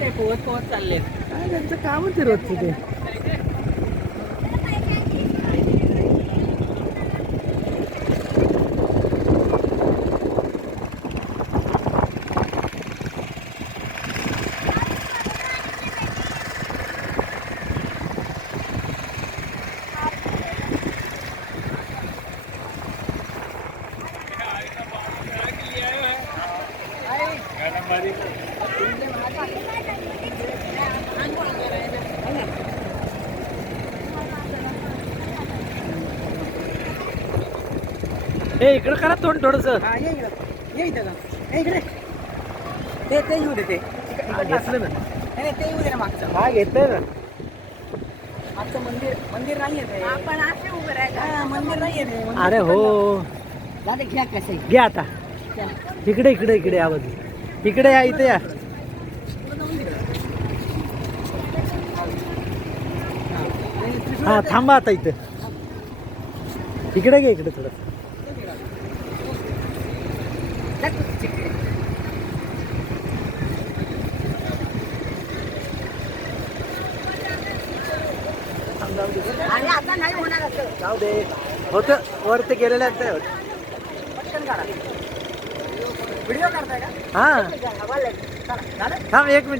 ते पोहत पोहत चाललेत. काय त्यांचं कामच आहे रोजचं ते. ए इकडं करा तोंड थोडस. हा ये इकडं. ये इथं का? ये इकडे. ते येऊ दे ते. घेतलं ना. नाही ते येऊ दे ना मागचं. हा घेतलंय ना. मागचं मंदिर नाहीये ते. आपण असे उभे राहायचं. मंदिर नाहीये ते. अरे हो दादा घ्या कसं घे आता. इकडे इकडे इकडे या बाजू. इकडे या इथे या. हा थांबा आता इथं. इकडे घे इकडे थोडं. आणि आता नाही होणार असं. जाऊ दे होतं वर ते गेलेलं आहे. पटकन काढा. व्हिडिओ काढताय का? हा झालं? थांब 1 मिनिट.